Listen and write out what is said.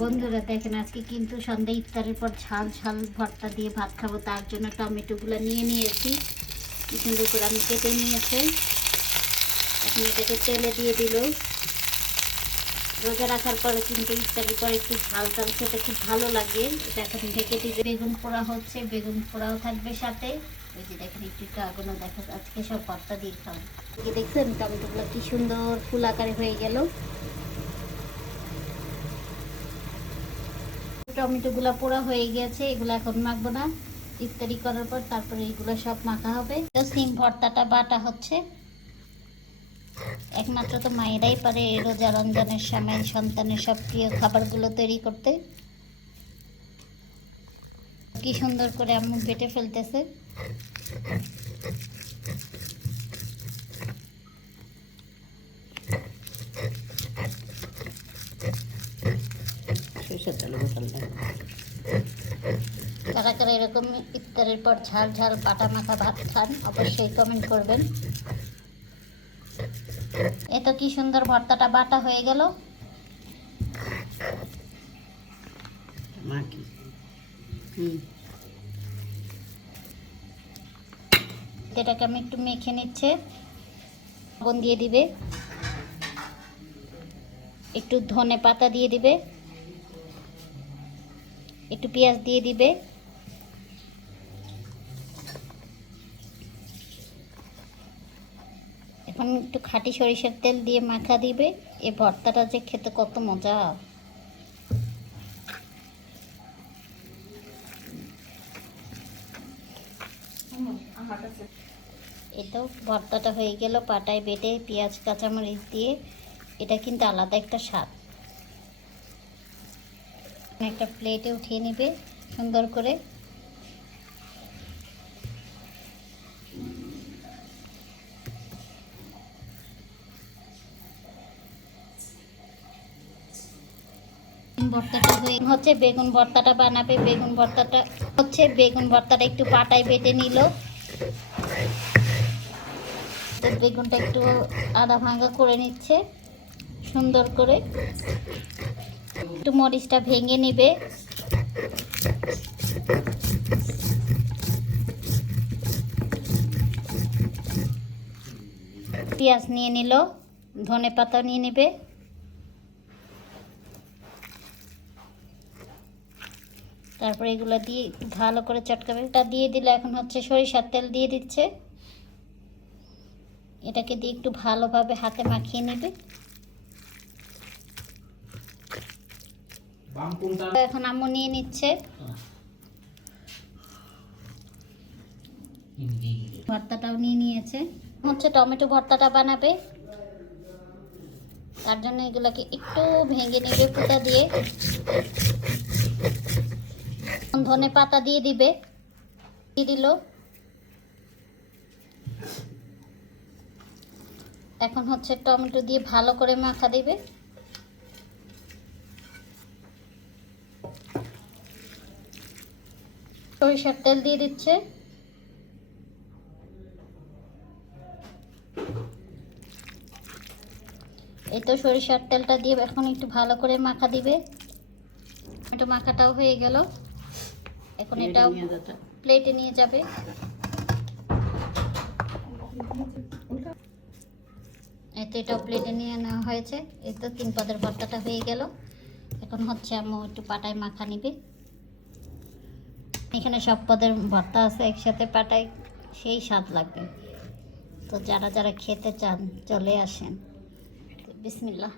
বন্ধুরা দেখেন, আজকে কিন্তু সন্ধ্যা ইফতারের পর ঝাল ঝাল ভর্তা দিয়ে ভাত খাবো। তার জন্য টমেটোগুলো নিয়ে নিয়েছি, কি সুন্দর করে আমি কেটে নিয়েছি। এখন এটাকে তেলে দিয়ে দিল। রোজা রাখার পরে কিন্তু ইফতারের পরে একটু ঝাল ঝাল খেতে খুব ভালো লাগে। এটা এখন ঢেকে দিবে। বেগুন পোড়া হচ্ছে, বেগুন পোড়াও থাকবে সাথে। ওই যে দেখেন একটু একটু আগুনও দেখা, আজকে সব ভর্তা দিয়ে খাবো। দেখছেন টমেটোগুলো কি সুন্দর ফুল আকারে হয়ে গেল। টমেটোগুলো পোড়া হয়ে গেছে, এগুলো এখন মাখবো না। ইফতারি করার পর তারপরে এগুলো সব মাখা হবে। তো সিম ভর্তাটা বাটা হচ্ছে। একমাত্র তো মায়েরাই পারে রোজা রমজানের সময় সন্তানের সব প্রিয় খাবারগুলো তৈরি করতে। কি সুন্দর করে আম্মু বেটে ফেলতেছে। কারা কারা এরকম ইফতারের পর ঝাল ঝাল পাটা মাখা ভাত খান অবশ্যই কমেন্ট করবেন। এ তো কি সুন্দর ভর্তাটা বাটা হয়ে গেল। এটাকে আমি একটু মেখে নিচ্ছে। লবণ দিয়ে দিবে, একটু ধনে পাতা দিয়ে দিবে, একটু পেঁয়াজ দিয়ে দিবে। এখন একটু খাঁটি সরিষার তেল দিয়ে মাখা দিবে। এই ভর্তাটা যে খেতে কত মজা। এই তো ভর্তাটা হয়ে গেল পাটায় বেটে পেঁয়াজ কাঁচামরিচ দিয়ে। এটা কিন্তু আলাদা একটা স্বাদ। একটা প্লেটে উঠিয়ে নেবে সুন্দর করে। ভর্তাটা হচ্ছে বেগুন ভর্তাটা বানাবে। বেগুন ভর্তাটা একটু পাটায় বেটে নিল। বেগুনটা একটু আধা ভাঙা করে নিচ্ছে সুন্দর করে। একটু মরিচটা ভেঙে নিবে। পেঁয়াজ নিয়ে নিল, ধনে পাতা নিয়ে নেবে। তারপরে এগুলো দিয়ে একটু ভালো করে চটকাবে। এটা দিয়ে দিলে এখন হচ্ছে সরিষার তেল দিয়ে দিচ্ছে। এটাকে দিয়ে একটু ভালোভাবে হাতে মাখিয়ে নেবে। এখন আম্মু নিয়ে নিচ্ছে। ভর্তাটাও নিয়ে নিয়েছে। হচ্ছে টমেটো ভর্তাটা বানাবে। তার জন্য এগুলোকে একটু ভেঙে নেবে পুঁতা দিয়ে। ধনে পাতা দিয়ে দিবে, দিয়ে দিল। এখন হচ্ছে টমেটো দিয়ে ভালো করে মাখা দিবে। সরিষার তেল দিয়ে দিচ্ছে। এই তো সরিষার তেলটা দিয়ে এখন একটু ভালো করে মাখা দিবে। টমেটো মাখাটাও হয়ে গেল। এখন এটাও প্লেটে নিয়ে যাবে। এই তো এটাও প্লেটে নিয়ে নেওয়া হয়েছে। এই তো 3 পদের ভর্তাটা হয়ে গেল। এখন হচ্ছে আম্মু একটু পাটায় মাখা নিবে। এখানে সব পদের ভর্তা আছে একসাথে পাটায়, সেই স্বাদ লাগবে। তো যারা যারা খেতে চান চলে আসেন। বিসমিল্লাহ।